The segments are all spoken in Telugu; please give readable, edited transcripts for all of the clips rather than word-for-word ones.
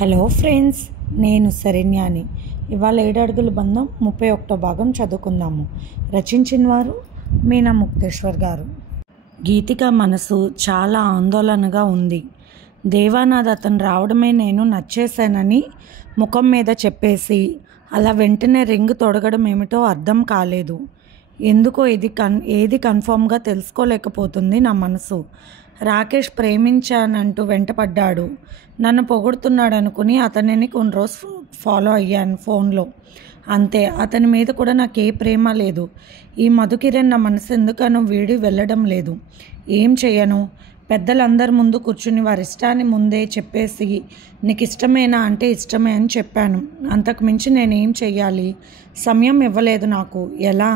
హలో ఫ్రెండ్స్, నేను శరణ్యాని. ఇవాళ 7 అడుగుల బంధం 31వ భాగం చదువుకుందాము. రచించిన వారు మీనా ముక్తేశ్వర్ గారు. గీతిక మనసు చాలా ఆందోళనగా ఉంది. దేవానాథ్ అతను రావడమే నేను నచ్చేశానని ముఖం మీద చెప్పేసి అలా వెంటనే రింగ్ తొడగడం ఏమిటో అర్థం కాలేదు. ఎందుకో ఏది కన్ఫామ్గా తెలుసుకోలేకపోతుంది నా మనసు. రాకేష్ ప్రేమించానంటూ వెంటపడ్డాడు. నన్ను పొగుడుతున్నాడు అనుకుని అతనిని కొన్ని రోజు ఫాలో అయ్యాను ఫోన్లో. అంతే, అతని మీద కూడా నాకు ఏ ప్రేమ లేదు. ఈ మధుకిరణ్ నా మనసు ఎందుకనో వీడి వెళ్ళడం లేదు. ఏం చెయ్యను? పెద్దలందరి ముందు కూర్చుని వారి ఇష్టాన్ని ముందే చెప్పేసి నీకు ఇష్టమేనా అంటే ఇష్టమే అని చెప్పాను. అంతకు మించి నేనేం చెయ్యాలి? సమయం ఇవ్వలేదు నాకు. ఎలా?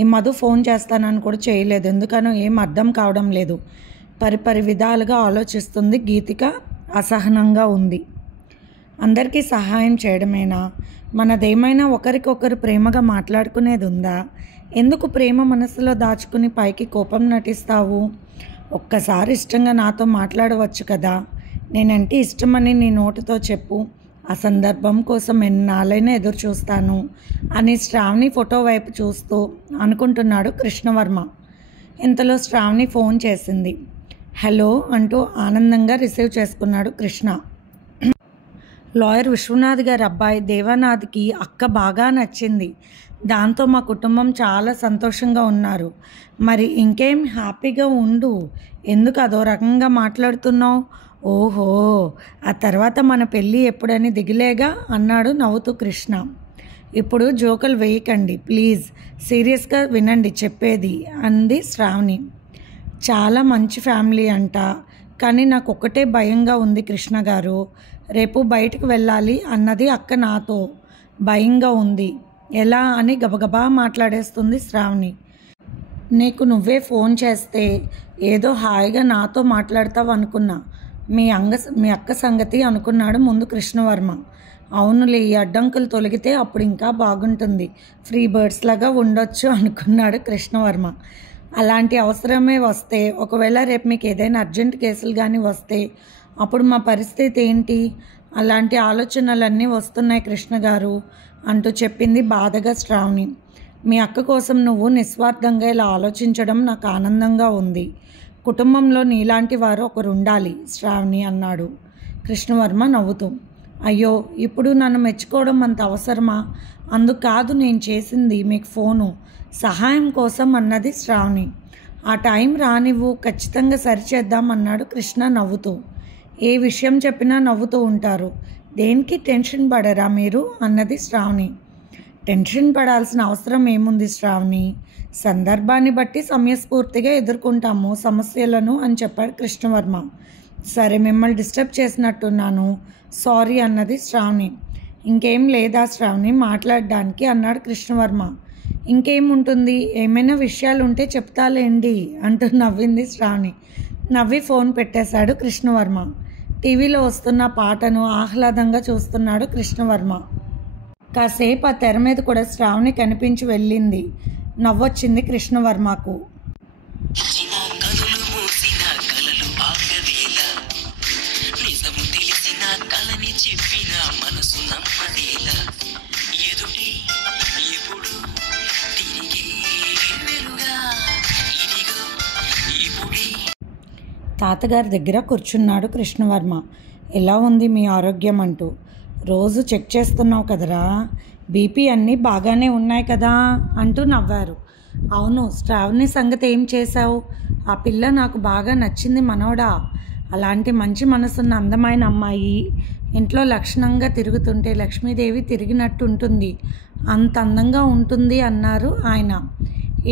ఈ మధు ఫోన్ చేస్తానని కూడా చేయలేదు. ఎందుకనో ఏం అర్థం కావడం లేదు. పరిపరి విధాలుగా ఆలోచిస్తుంది గీతిక. అసహనంగా ఉంది. అందరికీ సహాయం చేయడమేనా? మనదేమైనా ఒకరికొకరు ప్రేమగా మాట్లాడుకునేది ఉందా? ఎందుకు ప్రేమ మనసులో దాచుకుని పైకి కోపం నటిస్తావు? ఒక్కసారి ఇష్టంగా నాతో మాట్లాడవచ్చు కదా. నేనంటే ఇష్టమని నీ నోటితో చెప్పు. ఆ సందర్భం కోసం ఎన్నాళ్ళైనా ఎదురు చూస్తాను అని శ్రావణి ఫోటో వైపు చూస్తూ అనుకుంటున్నాడు కృష్ణవర్మ. ఇంతలో శ్రావణి ఫోన్ చేసింది. హలో అంటూ ఆనందంగా రిసీవ్ చేసుకున్నాడు కృష్ణ. లాయర్ విశ్వనాథ్ గారి అబ్బాయి దేవానాథ్కి అక్క బాగా నచ్చింది. దాంతో మా కుటుంబం చాలా సంతోషంగా ఉన్నారు. మరి ఇంకేం, హ్యాపీగా ఉండు. ఎందుకు అదో రకంగా మాట్లాడుతున్నావు? ఓహో, ఆ తర్వాత మన పెళ్ళి ఎప్పుడని దిగిలేగా అన్నాడు నవ్వుతూ కృష్ణ. ఇప్పుడు జోకులు వేయకండి ప్లీజ్, సీరియస్గా వినండి చెప్పేది అంది శ్రావణి. చాలా మంచి ఫ్యామిలీ అంట, కానీ నాకు ఒక్కటే భయంగా ఉంది కృష్ణ గారు. రేపు బయటకు వెళ్ళాలి అన్నది అక్క నాతో. భయంగా ఉంది. ఎలా అని గబగబా మాట్లాడేస్తుంది శ్రావణి. నీకు నువ్వే ఫోన్ చేస్తే ఏదో హాయిగా నాతో మాట్లాడతావు అనుకున్నా. మీ అక్క సంగతి అనుకున్నాడు ముందు కృష్ణవర్మ. అవునులే, ఈ అడ్డంకులు తొలగితే అప్పుడు ఇంకా బాగుంటుంది. ఫ్రీ బర్డ్స్ లాగా ఉండొచ్చు అనుకున్నాడు కృష్ణవర్మ. అలాంటి అవసరమే వస్తే, ఒకవేళ రేపు మీకు ఏదైనా అర్జెంట్ కేసులు కానీ వస్తే అప్పుడు మా పరిస్థితి ఏంటి? అలాంటి ఆలోచనలన్నీ వస్తున్నాయి కృష్ణ గారు అంటూ చెప్పింది బాధగా శ్రావణి. మీ అక్క కోసం నువ్వు నిస్వార్థంగా ఇలా ఆలోచించడం నాకు ఆనందంగా ఉంది. కుటుంబంలో నీలాంటి వారు ఒకరు ఉండాలి శ్రావణి అన్నాడు కృష్ణవర్మ నవ్వుతూ. అయ్యో, ఇప్పుడు నన్ను మెచ్చుకోవడం అంత అవసరమా? అందుకు కాదు నేను చేసింది మీకు ఫోను, సహాయం కోసం అన్నది శ్రావణి. ఆ టైం రానివ్వు, ఖచ్చితంగా సరిచేద్దాం అన్నాడు కృష్ణ నవ్వుతూ. ఏ విషయం చెప్పినా నవ్వుతూ ఉంటారు, దేనికి టెన్షన్ పడరా మీరు అన్నది శ్రావణి. టెన్షన్ పడాల్సిన అవసరం ఏముంది శ్రావణి? సందర్భాన్ని బట్టి సమయస్ఫూర్తిగా ఎదుర్కొంటాము సమస్యలను అని చెప్పాడు కృష్ణవర్మ. సరే, మిమ్మల్ని డిస్టర్బ్ చేసినట్టున్నాను, సారీ అన్నది శ్రావణి. ఇంకేం లేదా శ్రావణి మాట్లాడడానికి అన్నాడు కృష్ణవర్మ. ఇంకేముంటుంది, ఏమైనా విషయాలు ఉంటే చెప్తాలేండి అంటూ నవ్వింది శ్రావణి. నవ్వి ఫోన్ పెట్టేశాడు కృష్ణవర్మ. టీవీలో వస్తున్న పాటను ఆహ్లాదంగా చూస్తున్నాడు కృష్ణవర్మ. కాసేపు ఆ తెర మీద కూడా శ్రావణి కనిపించి వెళ్ళింది. నవ్వొచ్చింది కృష్ణవర్మకు. తాతగారి దగ్గర కూర్చున్నాడు కృష్ణవర్మ. ఎలా ఉంది మీ ఆరోగ్యం అంటూ. రోజు చెక్ చేస్తున్నావు కదరా, బీపీ అన్నీ బాగానే ఉన్నాయి కదా అంటూ నవ్వారు. అవును, శ్రావణి సంగతి ఏం చేశావు? ఆ పిల్ల నాకు బాగా నచ్చింది మనోడా. అలాంటి మంచి మనసున్న అందమైన అమ్మాయి ఇంట్లో లక్షణంగా తిరుగుతుంటే లక్ష్మీదేవి తిరిగినట్టు ఉంటుంది, అంత అందంగా ఉంటుంది అన్నారు ఆయన.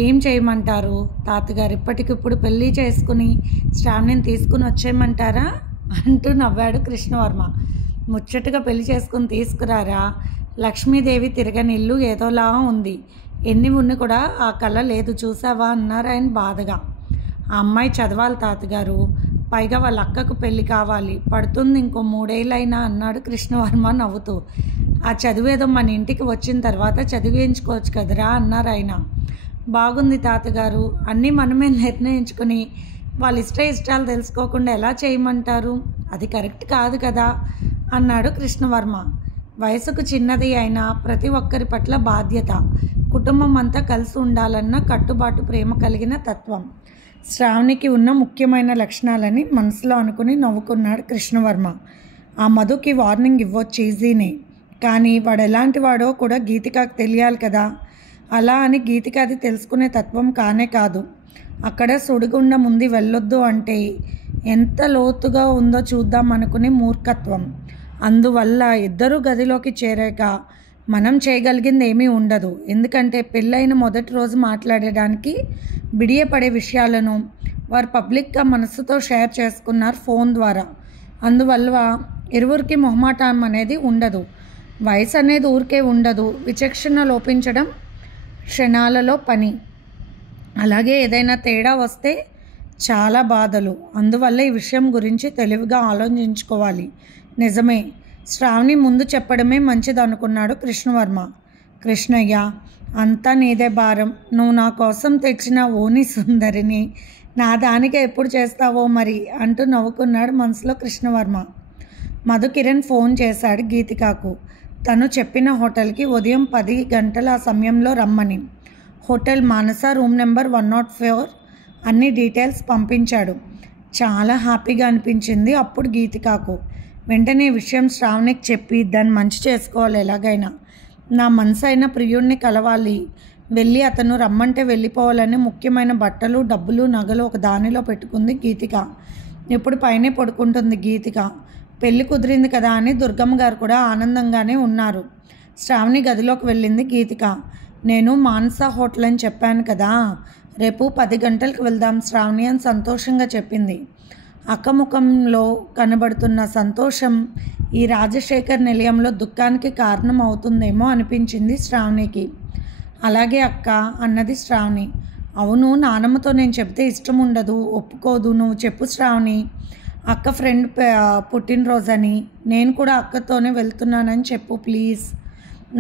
ఏం చేయమంటారు తాతగారు? ఇప్పటికిప్పుడు పెళ్ళి చేసుకుని శ్రావణిని తీసుకుని వచ్చేయమంటారా అంటూ నవ్వాడు కృష్ణవర్మ. ముచ్చటగా పెళ్లి చేసుకుని తీసుకురారా. లక్ష్మీదేవి తిరగని ఇల్లు ఏదోలా ఉంది. ఎన్ని ఉన్ని కూడా ఆ కళ లేదు చూసావా అన్నారు ఆయన బాధగా. ఆ అమ్మాయి చదవాలి తాతగారు, పైగా వాళ్ళ అక్కకు పెళ్ళి కావాలి, పడుతుంది ఇంకో 3 ఏళ్ళైనా అన్నాడు కృష్ణవర్మ నవ్వుతూ. ఆ చదివేదో మన ఇంటికి వచ్చిన తర్వాత చదివించుకోవచ్చు కదరా అన్నారు ఆయన. బాగుంది తాతగారు, అన్నీ మనమే నిర్ణయించుకుని వాళ్ళ ఇష్టాలు తెలుసుకోకుండా ఎలా చేయమంటారు? అది కరెక్ట్ కాదు కదా. అన్నాడు కృష్ణవర్మ. వయసుకు చిన్నది అయినా ప్రతి ఒక్కరి పట్ల బాధ్యత, కుటుంబం అంతా కలిసి ఉండాలన్న కట్టుబాటు, ప్రేమ కలిగిన తత్వం శ్రావణికి ఉన్న ముఖ్యమైన లక్షణాలని మనసులో అనుకుని నవ్వుకున్నాడు కృష్ణవర్మ. ఆ మధుకి వార్నింగ్ ఇవ్వచ్చు ఈజీనే, కానీ వాడు ఎలాంటి వాడో కూడా గీతికకు తెలియాలి కదా. అలా అని గీతిక అది తెలుసుకునే తత్వం కానే కాదు. అక్కడ సుడిగుండం ఉంది, వెళ్ళొద్దు అంటే ఎంత లోతుగా ఉందో చూద్దాం అనుకునే మూర్ఖత్వం. అందువల్ల ఇద్దరు గదిలోకి చేరాక మనం చేయగలిగింది ఏమీ ఉండదు. ఎందుకంటే పెళ్ళైన మొదటి రోజు మాట్లాడడానికి బిడియపడే విషయాలను వారు పబ్లిక్గా మనసుతో షేర్ చేసుకున్నారు ఫోన్ ద్వారా. అందువల్ల ఇరువురికి మొహమాటం అనేది ఉండదు. వయసు అనేది ఊరికే ఉండదు. విచక్షణ లోపించడం క్షణాలలో పని. అలాగే ఏదైనా తేడా వస్తే చాలా బాధలు. అందువల్ల ఈ విషయం గురించి తెలివిగా ఆలోచించుకోవాలి. నిజమే, శ్రావణి ముందు చెప్పడమే మంచిది అనుకున్నాడు కృష్ణవర్మ. కృష్ణయ్య, అంతా నీదే భారం. నువ్వు నా కోసం తెచ్చిన ఓని సుందరిని నా దానికే ఎప్పుడు చేస్తావో మరి అంటూ నవ్వుకున్నాడు మనసులో కృష్ణవర్మ. మధుకిరణ్ ఫోన్ చేశాడు గీతికకు. తను చెప్పిన హోటల్కి ఉదయం 10 గంటల ఆ సమయంలో రమ్మని. హోటల్ మానస, రూమ్ నెంబర్ 104 అన్ని డీటెయిల్స్ పంపించాడు. చాలా హ్యాపీగా అనిపించింది అప్పుడు గీతికకు. వెంటనే విషయం శ్రావణికి చెప్పి దాన్ని మంచి చేసుకోవాలి. ఎలాగైనా నా మనసు అయిన ప్రియుడిని కలవాలి, వెళ్ళి అతను రమ్మంటే వెళ్ళిపోవాలని ముఖ్యమైన బట్టలు, డబ్బులు, నగలు ఒక దానిలో పెట్టుకుంది గీతిక. ఇప్పుడు పైనే పడుకుంటుంది గీతిక. పెళ్ళి కుదిరింది కదా అని దుర్గమ్మ గారు కూడా ఆనందంగానే ఉన్నారు. శ్రావణి గదిలోకి వెళ్ళింది గీతిక. నేను మానస హోటల్ అని చెప్పాను కదా, రేపు 10 గంటలకు వెళ్దాం శ్రావణి అని సంతోషంగా చెప్పింది. అక్క ముఖంలో కనబడుతున్న సంతోషం ఈ రాజశేఖర్ నిలయంలో దుఃఖానికి కారణం అవుతుందేమో అనిపించింది శ్రావణికి. అలాగే అక్క అన్నది శ్రావణి. అవును, నానమ్మతో నేను చెప్తే ఇష్టం ఉండదు, ఒప్పుకోదు. నువ్వు చెప్పు శ్రావణి, అక్క ఫ్రెండ్ పుట్టినరోజని, నేను కూడా అక్కతోనే వెళ్తున్నానని చెప్పు ప్లీజ్.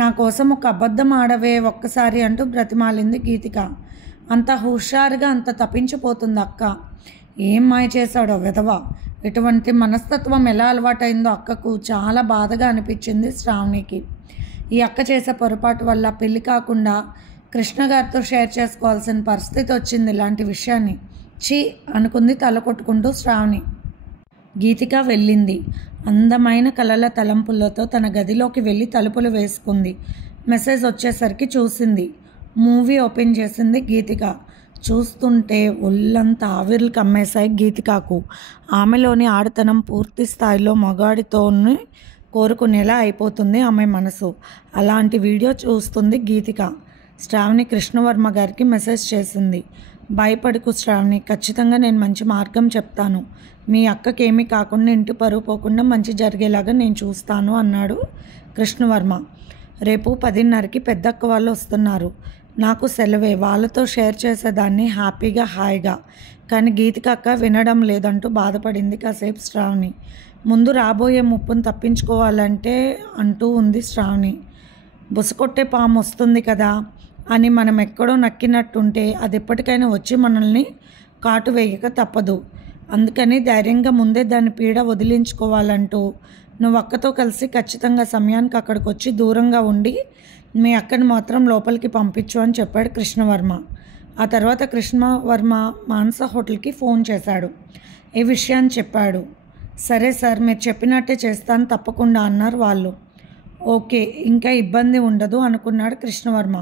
నా కోసం ఒక అబద్ధం ఆడవే ఒక్కసారి అంటూ బ్రతిమాలింది గీతిక. అంత హుషారుగా అంత తప్పించిపోతుంది అక్క. ఏం మాయ చేశాడో వెధవ. ఇటువంటి మనస్తత్వం ఎలా అలవాటైందో అక్కకు చాలా బాధగా అనిపించింది శ్రావణికి. ఈ అక్క చేసే పొరపాటు వల్ల పెళ్లి కాకుండా కృష్ణ గారితో షేర్ చేసుకోవాల్సిన పరిస్థితి వచ్చింది. ఇలాంటి విషయాన్ని ఛీ అనుకుంది తల కొట్టుకుంటూ శ్రావణి. గీతిక వెళ్ళింది. అందమైన కలల తలంపులతో తన గదిలోకి వెళ్ళి తలుపులు వేసుకుంది. మెసేజ్ వచ్చేసరికి చూసింది. మూవీ ఓపెన్ చేసింది గీతిక. చూస్తుంటే ఒళ్ళంతా ఆవిర్లు కమ్మేశాయి గీతికకు. ఆమెలోని ఆడతనం పూర్తి స్థాయిలో మగాడితోనే కోరుకునేలా అయిపోతుంది ఆమె మనసు. అలాంటి వీడియో చూస్తుంది గీతిక. శ్రావణి కృష్ణవర్మ గారికి మెసేజ్ చేసింది. భయపడకు శ్రావణి, ఖచ్చితంగా నేను మంచి మార్గం చెప్తాను. మీ అక్కకేమీ కాకుండా, ఇంటి పరువు పోకుండా మంచి జరిగేలాగా నేను చూస్తాను అన్నాడు కృష్ణవర్మ. రేపు 10:30కి పెద్దక్క వాళ్ళు వస్తున్నారు. నాకు సెలవే, వాళ్ళతో షేర్ చేసేదాన్ని హ్యాపీగా హాయిగా. కానీ గీతిక అక్క వినడం లేదంటూ బాధపడింది కాసేపు శ్రావణి. ముందు రాబోయే ముప్పును తప్పించుకోవాలంటే అంటూ ఉంది శ్రావణి. బుసకొట్టే పాము వస్తుంది కదా అని మనం ఎక్కడో నక్కినట్టుంటే అది ఎప్పటికైనా వచ్చి మనల్ని కాటు వేయక తప్పదు. అందుకని ధైర్యంగా ముందే దాని పీడ వదిలించుకోవాలంటూ నువ్వు అక్కతో కలిసి ఖచ్చితంగా సమయానికి అక్కడికి వచ్చి దూరంగా ఉండి మీ అక్కని మాత్రం లోపలికి పంపించు అని చెప్పాడు కృష్ణవర్మ. ఆ తర్వాత కృష్ణవర్మ మానస హోటల్కి ఫోన్ చేశాడు. ఈ విషయాన్ని చెప్పాడు. సరే సార్, మీరు చెప్పినట్టే చేస్తాను తప్పకుండా అన్నారు వాళ్ళు. ఓకే, ఇంకా ఇబ్బంది ఉండదు అనుకున్నాడు కృష్ణవర్మ.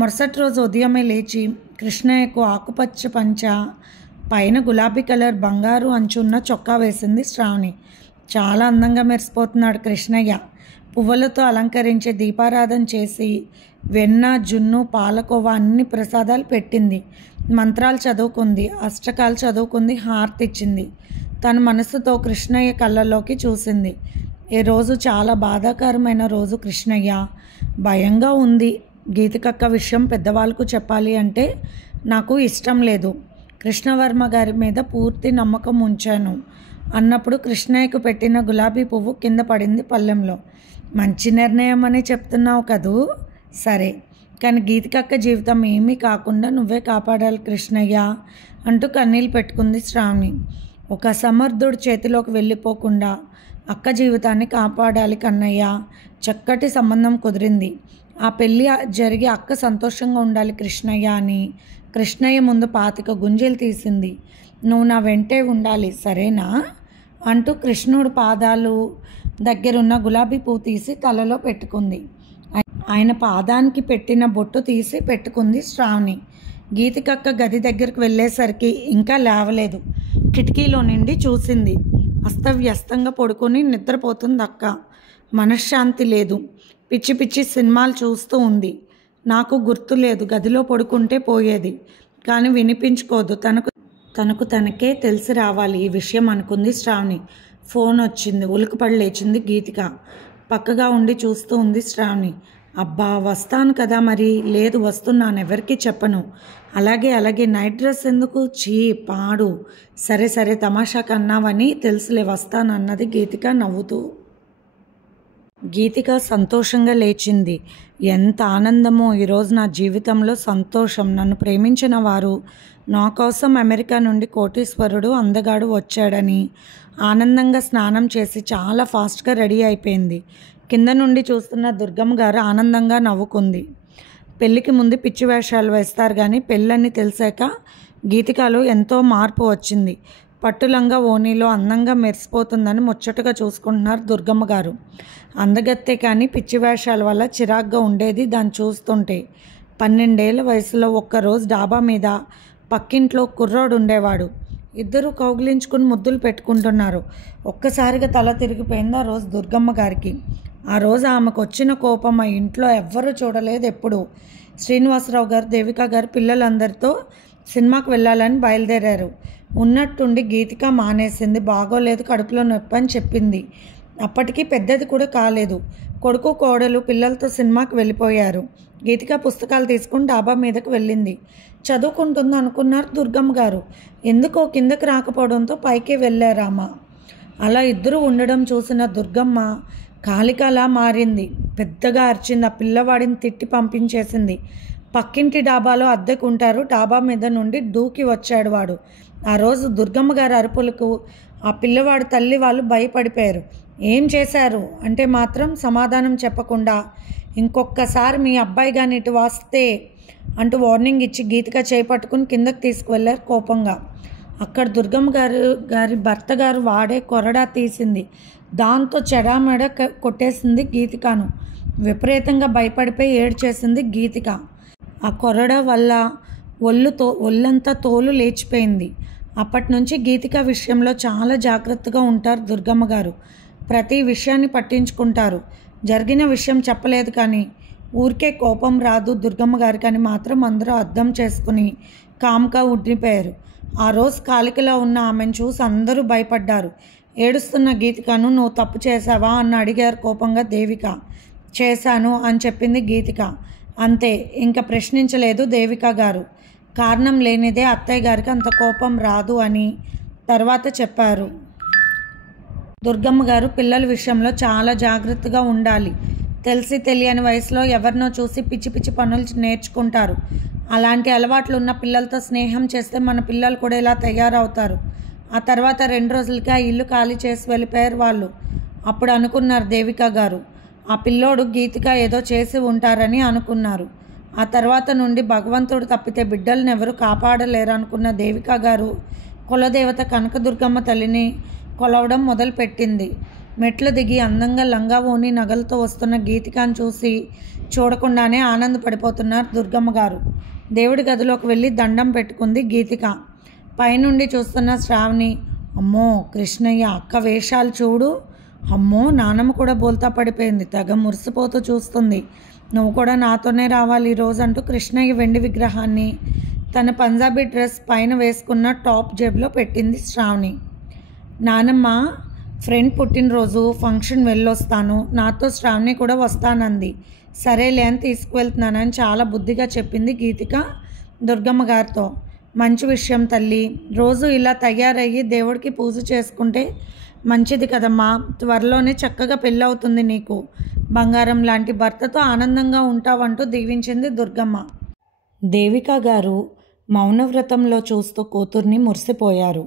మరుసటి రోజు ఉదయమే లేచి కృష్ణయ్యకు ఆకుపచ్చ పంచ, పైన గులాబీ కలర్ బంగారు అంచున్న చొక్కా వేసింది శ్రావణి. చాలా అందంగా మెరిసిపోతున్నాడు కృష్ణయ్య. పువ్వులతో అలంకరించి దీపారాధన చేసి వెన్న, జున్ను, పాలకోవా అన్ని ప్రసాదాలు పెట్టింది. మంత్రాలు చదువుకుంది, అష్టకాలు చదువుకుంది, హారతి ఇచ్చింది. తన మనసుతో కృష్ణయ్య కళ్ళలోకి చూసింది. ఈ రోజు చాలా బాధాకరమైన రోజు కృష్ణయ్య. భయంగా ఉంది. గీతికక్క విషయం పెద్దవాళ్ళకు చెప్పాలి అంటే నాకు ఇష్టం లేదు. కృష్ణవర్మ గారి మీద పూర్తి నమ్మకం ఉంచాను అన్నప్పుడు కృష్ణయ్యకు పెట్టిన గులాబీ పువ్వు కింద పడింది పళ్ళెంలో. మంచి నిర్ణయం అని చెప్తున్నావు కదూ. సరే, కానీ గీతికక్క జీవితం ఏమీ కాకుండా నువ్వే కాపాడాలి కృష్ణయ్య అంటూ కన్నీళ్ళు పెట్టుకుంది శ్రావణి. ఒక సమర్థుడి చేతిలోకి వెళ్ళిపోకుండా అక్క జీవితాన్ని కాపాడాలి కన్నయ్య. చక్కటి సంబంధం కుదిరింది. ఆ పెళ్ళి జరిగి అక్క సంతోషంగా ఉండాలి కృష్ణయ్య అని కృష్ణయ్య ముందు 25 గుంజీలు తీసింది. నువ్వు నా వెంటే ఉండాలి సరేనా అంటూ కృష్ణుడు పాదాలు దగ్గరున్న గులాబీ పువ్వు తీసి తలలో పెట్టుకుంది. ఆయన పాదానికి పెట్టిన బొట్టు తీసి పెట్టుకుంది శ్రావణి. గీతికక్క గది దగ్గరికి వెళ్ళేసరికి ఇంకా లేవలేదు. కిటికీలో నుండి చూసింది. అస్తవ్యస్తంగా పడుకొని నిద్రపోతుంది అక్క. మనశ్శాంతి లేదు. పిచ్చి పిచ్చి సినిమాలు చూస్తూ ఉంది. నాకు గుర్తు లేదు, గదిలో పడుకుంటే పోయేది, కానీ వినిపించుకోదు. తనకు తనకే తెలిసి రావాలి ఈ విషయం అనుకుంది శ్రావణి. ఫోన్ వచ్చింది. ఉలికిపడి లేచింది గీతిక. పక్కగా ఉండి చూస్తూ ఉంది శ్రావణి. అబ్బా వస్తాను కదా. మరి లేదు, వస్తున్నాను, ఎవరికి చెప్పను. అలాగే నైట్ డ్రెస్ ఎందుకు? చీ పాడు. సరే సరే తమాషాకు అన్నావని తెలుసులే, వస్తాను అన్నది గీతిక నవ్వుతూ. గీతిక సంతోషంగా లేచింది. ఎంత ఆనందమో ఈరోజు నా జీవితంలో సంతోషం. నన్ను ప్రేమించిన వారు నా కోసం అమెరికా నుండి కోటీశ్వరుడు అందగాడు వచ్చాడని ఆనందంగా స్నానం చేసి చాలా ఫాస్ట్గా రెడీ అయిపోయింది. కింద నుండి చూస్తున్న దుర్గమ్మ గారు ఆనందంగా నవ్వుకుంది. పెళ్ళికి ముందు పిచ్చి వేషాలు వేస్తారు కానీ పెళ్ళని తెలిసాక గీతికలో ఎంతో మార్పు వచ్చింది. పట్టులంగా ఓణీలో అందంగా మెరిసిపోతుందని ముచ్చటగా చూసుకుంటున్నారు దుర్గమ్మ గారు. అందగత్తే కానీ పిచ్చి వేషాల వల్ల చిరాగ్గా ఉండేది దాన్ని చూస్తుంటే. 12 ఏళ్ల వయసులో ఒక్కరోజు డాబా మీద పక్కింట్లో కుర్రోడు ఉండేవాడు. ఇద్దరు కౌగిలించుకుని ముద్దులు పెట్టుకుంటున్నారు. ఒక్కసారిగా తల తిరిగిపోయింది ఆ రోజు దుర్గమ్మ గారికి. ఆ రోజు ఆమెకు వచ్చిన కోపం ఆ ఇంట్లో ఎవ్వరూ చూడలేదు ఎప్పుడు. శ్రీనివాసరావు గారు, దేవిక గారు పిల్లలందరితో సినిమాకు వెళ్ళాలని బయలుదేరారు. ఉన్నట్టుండి గీతిక మానేసింది. బాగోలేదు, కడుపులో నొప్పి అని చెప్పింది. అప్పటికి పెద్దది కూడా కాలేదు. కొడుకు కోడలు పిల్లలతో సినిమాకి వెళ్ళిపోయారు. గీతిక పుస్తకాలు తీసుకుని డాబా మీదకు వెళ్ళింది. చదువుకుంటుంది అనుకున్నారు దుర్గమ్మ గారు. ఎందుకో కిందకి రాకపోవడంతో పైకి వెళ్ళారామా. అలా ఇద్దరు ఉండడం చూసిన దుర్గమ్మ కాలికలా మారింది. పెద్దగా అరిచింది. ఆ పిల్లవాడిని తిట్టి పంపించేసింది. పక్కింటి డాబాలో అద్దెకుంటారు. డాబా మీద నుండి దూకి వచ్చాడు వాడు. ఆ రోజు దుర్గమ్మ గారి అరుపులకు ఆ పిల్లవాడు తల్లి వాళ్ళు భయపడిపోయారు. ఏం చేశారు అంటే మాత్రం సమాధానం చెప్పకుండా ఇంకొకసారి మీ అబ్బాయి కానీ ఇటు వస్తే అంటూ వార్నింగ్ ఇచ్చి గీతిక చేపట్టుకుని కిందకి తీసుకువెళ్ళారు కోపంగా. అక్కడ దుర్గమ్మ గారి భర్త గారు వాడే కొరడా తీసింది. దాంతో చెడామెడ కొట్టేసింది గీతికను. విపరీతంగా భయపడిపోయి ఏడ్చేసింది గీతిక. ఆ కొరడా వల్ల ఒళ్ళంతా తోలు లేచిపోయింది. అప్పటి నుంచి గీతిక విషయంలో చాలా జాగ్రత్తగా ఉంటారు దుర్గమ్మ గారు. ప్రతి విషయాన్ని పట్టించుకుంటారు. జరిగిన విషయం చెప్పలేదు కానీ ఊరికే కోపం రాదు దుర్గమ్మ గారికి అని మాత్రం అందరూ అర్థం చేసుకుని కామ్గా ఉండిపోయారు. ఆ రోజు కాలికలో ఉన్న ఆమెను చూసి అందరూ భయపడ్డారు. ఏడుస్తున్న గీతికను నువ్వు తప్పు చేశావా అని అడిగారు కోపంగా దేవిక. చేశాను అని చెప్పింది గీతిక. అంతే, ఇంకా ప్రశ్నించలేదు దేవిక గారు. కారణం లేనిదే అత్తయ్య గారికి అంత కోపం రాదు అని తర్వాత చెప్పారు. దుర్గమ్మ గారు పిల్లల విషయంలో చాలా జాగ్రత్తగా ఉండాలి. తెలిసి తెలియని వయసులో ఎవరినో చూసి పిచ్చి పిచ్చి పనులు నేర్చుకుంటారు. అలాంటి అలవాట్లు ఉన్న పిల్లలతో స్నేహం చేస్తే మన పిల్లలు కూడా ఇలా తయారవుతారు. ఆ తర్వాత 2 రోజులకి ఆ ఇల్లు ఖాళీ చేసి వెళ్ళిపోయారు వాళ్ళు. అప్పుడు అనుకున్నారు దేవిక గారు, ఆ పిల్లోడు గీతిక ఏదో చేసి ఉంటారని అనుకున్నారు. ఆ తర్వాత నుండి భగవంతుడు తప్పితే బిడ్డలను ఎవరు కాపాడలేరు అనుకున్న దేవిక గారు కులదేవత కనకదుర్గమ్మ తల్లిని కొలవడం మొదలుపెట్టింది. మెట్లు దిగి అందంగా లంగా ఓని నగలతో వస్తున్న గీతికను చూసి చూడకుండానే ఆనందపడిపోతున్నారు దుర్గమ్మ గారు. దేవుడి గదిలోకి వెళ్ళి దండం పెట్టుకుంది గీతిక. పైనుండి చూస్తున్న శ్రావణి, అమ్మో కృష్ణయ్య అక్క వేషాలు చూడు, అమ్మో నానమ్మ కూడా బోల్తా పడిపోయింది, తెగ మురిసిపోతూ చూస్తుంది, నువ్వు కూడా నాతోనే రావాలి ఈరోజు అంటూ కృష్ణయ్య వెండి విగ్రహాన్ని తన పంజాబీ డ్రెస్ పైన వేసుకున్న టాప్ జేబులో పెట్టింది శ్రావణి. నానమ్మ ఫ్రెండ్ పుట్టినరోజు ఫంక్షన్ వెళ్ళొస్తాను, నాతో శ్రావణి కూడా వస్తానంది. సరేలే అని తీసుకువెళ్తున్నానని చాలా బుద్ధిగా చెప్పింది గీతిక దుర్గమ్మ గారితో. మంచి విషయం తల్లి, రోజు ఇలా తయారయ్యి దేవుడికి పూజ చేసుకుంటే మంచిది కదమ్మా, త్వరలోనే చక్కగా పెళ్ళవుతుంది నీకు, బంగారం లాంటి భర్తతో ఆనందంగా ఉంటావంటూ దీవించింది దుర్గమ్మ. దేవిక గారు మౌనవ్రతంలో చూస్తూ కూతుర్ని మురిసిపోయారు.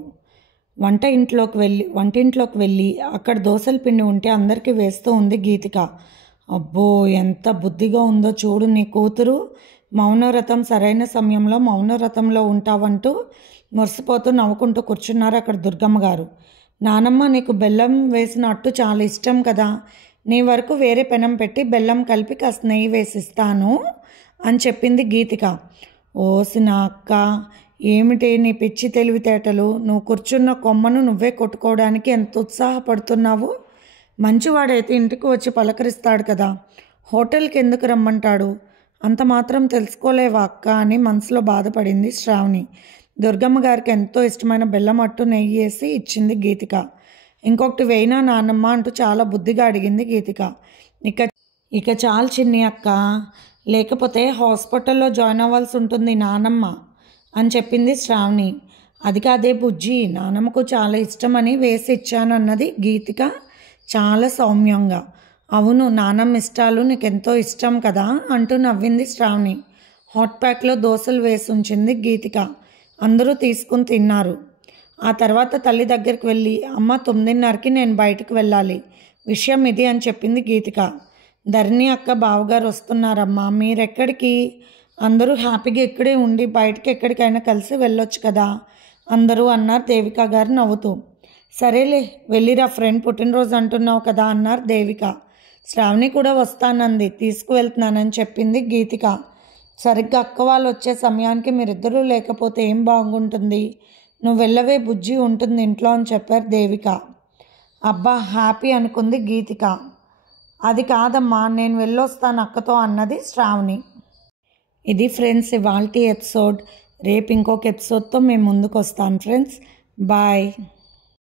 వంటింట్లోకి వెళ్ళి అక్కడ దోశల పిండి ఉంటే అందరికీ వేస్తూ ఉంది గీతిక. అబ్బో, ఎంత బుద్ధిగా ఉందో చూడు నీ కూతురు. మౌనవ్రతం సరైన సమయంలో మౌనవ్రతంలో ఉంటావంటూ మురిసిపోతూ నవ్వుకుంటూ కూర్చున్నారు అక్కడ దుర్గమ్మ గారు. నానమ్మ, నీకు బెల్లం వేసిన అట్టు చాలా ఇష్టం కదా, నీ వరకు వేరే పెనం పెట్టి బెల్లం కలిపి కాస్త నెయ్యి వేసిస్తాను అని చెప్పింది గీతిక. ఓసి నా అక్క, ఏమిటి నీ పిచ్చి తెలివితేటలు, నువ్వు కూర్చున్న కొమ్మను నువ్వే కొట్టుకోవడానికి ఎంత ఉత్సాహపడుతున్నావు. మంచివాడైతే ఇంటికి వచ్చి పలకరిస్తాడు కదా, హోటల్కి ఎందుకు రమ్మంటాడు, అంత మాత్రం తెలుసుకోలేవా అక్క అని మనసులో బాధపడింది శ్రావణి. దుర్గమ్మ గారికి ఎంతో ఇష్టమైన బెల్లం అట్టు నెయ్యి వేసి ఇచ్చింది గీతిక. ఇంకొకటి వేయినా నాన్నమ్మ అంటూ చాలా బుద్ధిగా అడిగింది గీతిక. ఇక ఇక చాలు చిన్ని అక్క, లేకపోతే హాస్పిటల్లో జాయిన్ అవ్వాల్సి ఉంటుంది నానమ్మ అని చెప్పింది శ్రావణి. అది కాదే బుజ్జి, నానమ్మకు చాలా ఇష్టమని వేసి ఇచ్చానన్నది గీతిక చాలా సౌమ్యంగా. అవును, నానమ్మ ఇష్టాలు నీకెంతో ఇష్టం కదా అంటూ నవ్వింది శ్రావణి. హాట్ ప్యాక్లో దోశలు వేసి ఉంచింది గీతిక. అందరూ తీసుకుని తిన్నారు. ఆ తర్వాత తల్లి దగ్గరికి వెళ్ళి, అమ్మ 9:30కి నేను బయటకు వెళ్ళాలి, విషయం ఇది అని చెప్పింది గీతిక. ధరణి అక్క, బావగారు వస్తున్నారమ్మా, మీరెక్కడికి? అందరూ హ్యాపీగా ఇక్కడే ఉండి బయటకి ఎక్కడికైనా కలిసి వెళ్ళొచ్చు కదా అందరూ అన్నారు దేవిక గారు నవ్వుతూ. సరేలే వెళ్ళిరా, ఫ్రెండ్ పుట్టినరోజు అంటున్నావు కదా అన్నారు దేవిక. శ్రావణి కూడా వస్తానంది, తీసుకువెళ్తున్నానని చెప్పింది గీతిక. సరిగ్గా అక్క వాళ్ళు వచ్చే సమయానికి మీరిద్దరూ లేకపోతే ఏం బాగుంటుంది, నువ్వు వెళ్ళవే, బుజ్జి ఉంటుంది ఇంట్లో అని చెప్పారు దేవిక. అబ్బా, హ్యాపీ అనుకుంది గీతిక. అది కాదమ్మా, నేను వెళ్ళొస్తాను అక్కతో అన్నది శ్రావణి. ఇది ఫ్రెండ్స్ ఇవాల్టి ఎపిసోడ్. రేపు ఇంకొక ఎపిసోడ్తో మేము ముందుకు వస్తాను ఫ్రెండ్స్. బాయ్.